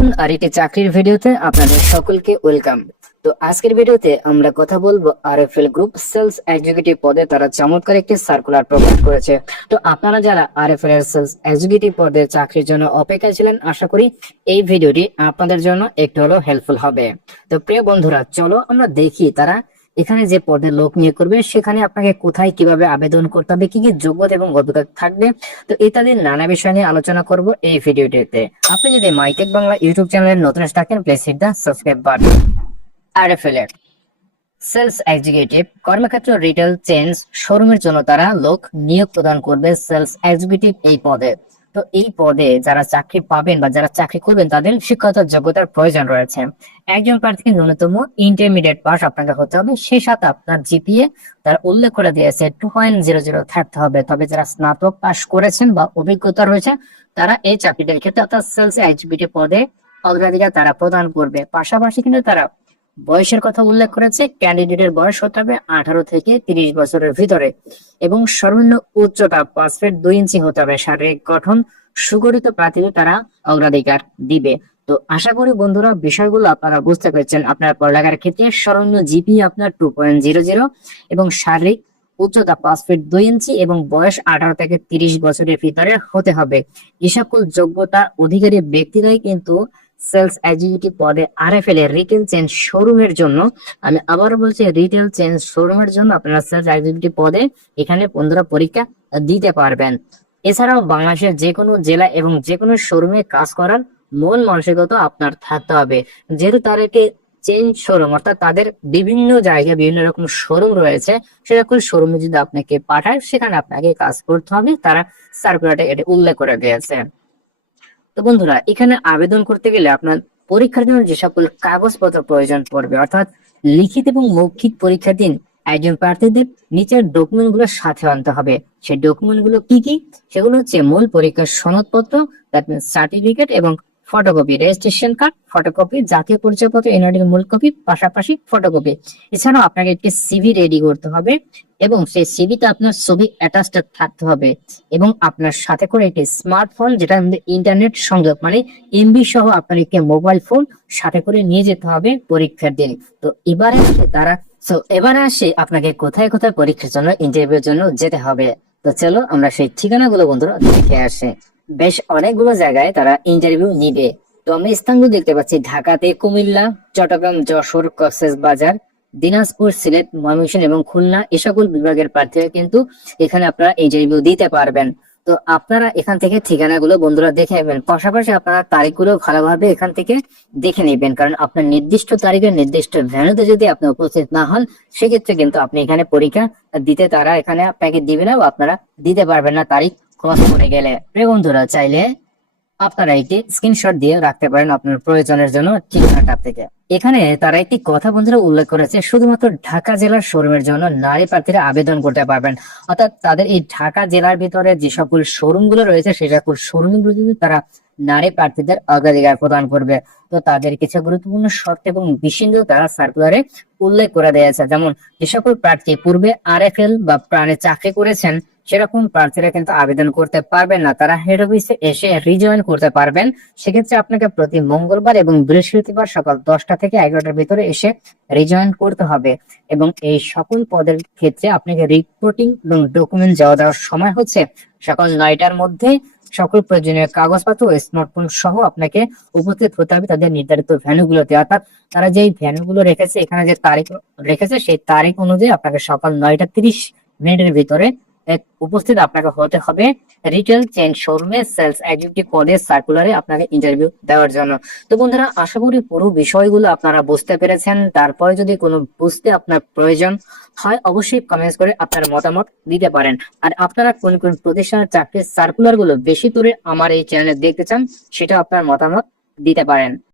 নতুন আরেকটি চাকরির ভিডিওতে আপনাদের সকলকে ওয়েলকাম। তো আজকের ভিডিওতে আমরা কথা বলবো আরএফএল গ্রুপ সেলস এক্সিকিউটিভ পদে তারা চমৎকার একটি সার্কুলার প্রকাশ করেছে। তো আপনারা যারা আরএফএল এর সেলস এক্সিকিউটিভ পদের চাকরির জন্য অপেক্ষায় ছিলেন, আশা করি এই ভিডিওটি আপনাদের জন্য একটু হলেও হেল্পফুল হবে। তো প্রিয় বন্ধুরা, চলো আমরা দেখি তারা এখানে যে পদে লোক নিয়োগ করবে সেখানে আপনাকে কোথায় কিভাবে আবেদন করতে হবে, কি কি যোগ্যতা এবং অভিজ্ঞতা থাকবে, তো ইত্যাদি নানা বিষয় নিয়ে আলোচনা করব এই ভিডিওটিতে। আপনি যদি মাইটেক বাংলা ইউটিউব চ্যানেলের নতুন থাকেন, please hit the subscribe button. RFL এর সেলস এক্সিকিউটিভ কর্মক্ষেত্র রিটেল চেঞ্জ শোরুমের জন্য তারা লোক নিয়োগ প্রদান করবে সেলস এক্সিকিউটিভ এই পদে। তো এই পদে যারা চাকরি পাবেন বা যারা চাকরি করবেন তাদের শিক্ষাগত যোগ্যতার প্রয়োজন রয়েছে। একজন প্রার্থীকে ন্যূনতম ইন্টারমিডিয়েট পাস আপনাকে হতে হবে, সেই সাথে আপনার জিপিএ তারা উল্লেখ করে দিয়েছে 2.00 থাকতে হবে। তবে যারা স্নাতক পাস করেছেন বা অভিজ্ঞতা রয়েছে তারা এই চাকরিদের ক্ষেত্রে অর্থাৎ সেলস এক্সিকিউটিভ পদে অগ্রাধিকার তারা প্রদান করবে। পাশাপাশি কিন্তু তারা বয়সের কথা উল্লেখ করেছে, ক্যান্ডিডেটের বয়স হতে হবে 18 থেকে 30 বছরের ভিতরে এবং সর্বনিম্ন উচ্চতা 5 ফিট 2 ইঞ্চি হতে হবে। শারীরিক গঠন সুগঠিত প্রার্থীদের তারা অগ্রাধিকার দিবে। তো আশা করি বন্ধুরা বিষয়গুলো আপনারা বুঝতে পেরেছেন। আপনার পড়ালেখার ক্ষেত্রে সর্বনিম্ন জিপি আপনার 2.00 এবং শারীরিক উচ্চতা 5 ফিট 2 ইঞ্চি এবং বয়স 18 থেকে 30 বছরের ভিতরে হতে হবে। এই সকল যোগ্যতার অধিকারী ব্যক্তিরাই কিন্তু সেলস এক্সিকিউটিভ পদে আরএফএল এর রিটেল চেঞ্জ শোরুমের জন্য, আমি আবারও বলছি রিটেল চেঞ্জ শোরুমের জন্য আপনারা সেলস এক্সিকিউটিভ পদে এখানে 15 পরীক্ষা দিতে পারবেন। এছাড়াও বাংলাদেশের যে কোনো জেলা এবং যে কোনো শোরুমে কাজ করার মন মানসিকতা আপনার থাকতে হবে। যেহেতু তার একটি চেঞ্জ শোরুম অর্থাৎ তাদের বিভিন্ন জায়গায় বিভিন্ন রকম শোরুম রয়েছে, সেরকম শোরুমে যদি আপনাকে পাঠায় সেখানে আপনাকে কাজ করতে হবে, তারা সার্কুলারে এটা উল্লেখ করে দিয়েছে। তো বন্ধুরা, এখানে আবেদন করতে গেলে আপনার পরীক্ষার জন্য যে সকল কাগজপত্র প্রয়োজন পড়বে অর্থাৎ লিখিত এবং মৌখিক পরীক্ষার দিন একজন প্রার্থীদের নিচের ডকুমেন্ট গুলো সাথে আনতে হবে। সেই ডকুমেন্ট গুলো কি কি? সেগুলো হচ্ছে মূল পরীক্ষার সনদপত্র, সার্টিফিকেট এবং ফটোকপি, রেজিস্ট্রেশন কার্ড, ফটোকপি, জাতীয় পরিচয়পত্র এনআইডির মূল কপি, পাশাপাশি ফটোকপি। এছাড়াও আপনাকে একটি সিভি রেডি করতে হবে এবং সেই সিভিতে আপনার ছবি অ্যাটাচড থাকতে হবে এবং আপনার সাথে করে একটি স্মার্টফোন যেটা ইন্টারনেট সংযোগ মানে এমবি সহ আপনার একটি মোবাইল ফোন সাথে করে নিয়ে যেতে হবে পরীক্ষার দিন। তো এবারে আসে আপনাকে কোথায় কোথায় পরীক্ষার জন্য ইন্টারভিউর জন্য যেতে হবে। তো চলো আমরা সেই ঠিকানাগুলো বন্ধুরা দেখে আসি। বেশ অনেকগুলো জায়গায় তারা ইন্টারভিউ নিবে। তো আমরা স্থানগুলো দেখতে পাচ্ছি ঢাকাতে কুমিল্লা, চট্টগ্রাম, যশোর, কক্সবাজার, দিনাজপুর, সিলেট, ময়মনসিংহ এবং খুলনা এ সকল বিভাগের প্রার্থীরা কিন্তু এখানে আপনারা ইন্টারভিউ দিতে পারবেন। তো আপনারা এখান থেকে ঠিকানাগুলো বন্ধুরা দেখে নেবেন, পাশাপাশি আপনারা তারিখগুলো ভালোভাবে এখান থেকে দেখে নেবেন, কারণ আপনার নির্দিষ্ট তারিখে নির্দিষ্ট ভ্যানুতে যদি আপনি উপস্থিত না হন সেক্ষেত্রে কিন্তু আপনি এখানে পরীক্ষা দিতে তারা এখানে আপনাকে দিবে না বা আপনারা দিতে পারবেন না তারিখ ক্রস করে গেলে। প্রিয় বন্ধুরা, চাইলে আপনারা একটি স্ক্রিনশট দিয়ে রাখতে পারেন আপনার প্রয়োজনের জন্য ঠিকানাটা থেকে। এখানে তারা একটি কথা বন্ধুরা উল্লেখ করেছে, শুধুমাত্র ঢাকা জেলার শোরুমের জন্য নারী প্রার্থীরা আবেদন করতে পারবেন। অর্থাৎ তাদের এই ঢাকা জেলার ভিতরে যে সকল শোরুম গুলো রয়েছে সেই সকল শোরুম গুলো তারা নারী প্রার্থীদের অগ্রাধিকার প্রদান করবে। তো তাদের কিছু গুরুত্বপূর্ণ শর্ত এবং বিষয়গুলো তারা সার্কুলারে উল্লেখ করে দিয়েছে। যেমন যে সকল প্রার্থী পূর্বে আরএফএল বা প্রাণে চাকরি করেছেন সেরকম প্রার্থীরা কিন্তু আবেদন করতে পারবেন না, তারা হেড অফিসে এসে রিজয়েন করতে পারবেন। সেক্ষেত্রে আপনাকে প্রতি মঙ্গলবার এবং বৃহস্পতিবার সকাল 10টা থেকে 11টার ভিতরে এসে রিজয়েন করতে হবে এবং এই সকল পদের ক্ষেত্রে আপনাকে রিপোর্টিং এবং ডকুমেন্ট জমা দেওয়ার সময় হচ্ছে সকাল 9টার মধ্যে। সকল প্রয়োজনীয় কাগজপত্র ও স্মার্টফোন সহ আপনাকে উপস্থিত হতে হবে তাদের নির্ধারিত ভ্যানুগুলোতে। অর্থাৎ তারা যে ভ্যানুগুলো রেখেছে এখানে যে তারিখ রেখেছে সেই তারিখ অনুযায়ী আপনাকে সকাল 9টা 30 মিনিটের ভিতরে উপস্থিত আপনাকে হতে হবে রিটেল চেঞ্জ শোরুমে সেলস এক্সিকিউটিভ পদে সার্কুলারে আপনাকে ইন্টারভিউ দেওয়ার জন্য। তো বন্ধুরা, আশা করি পুরো বিষয়গুলো আপনারা বুঝতে পেরেছেন। তারপরে যদি কোনো বুঝতে আপনার প্রয়োজন হয় অবশ্যই কমেন্টস করে আপনার মতামত দিতে পারেন। আর আপনারা কোন কোন প্রতিষ্ঠানের চাকরির সার্কুলার গুলো বেশি করে আমার এই চ্যানেলে দেখতে চান সেটা আপনার মতামত দিতে পারেন।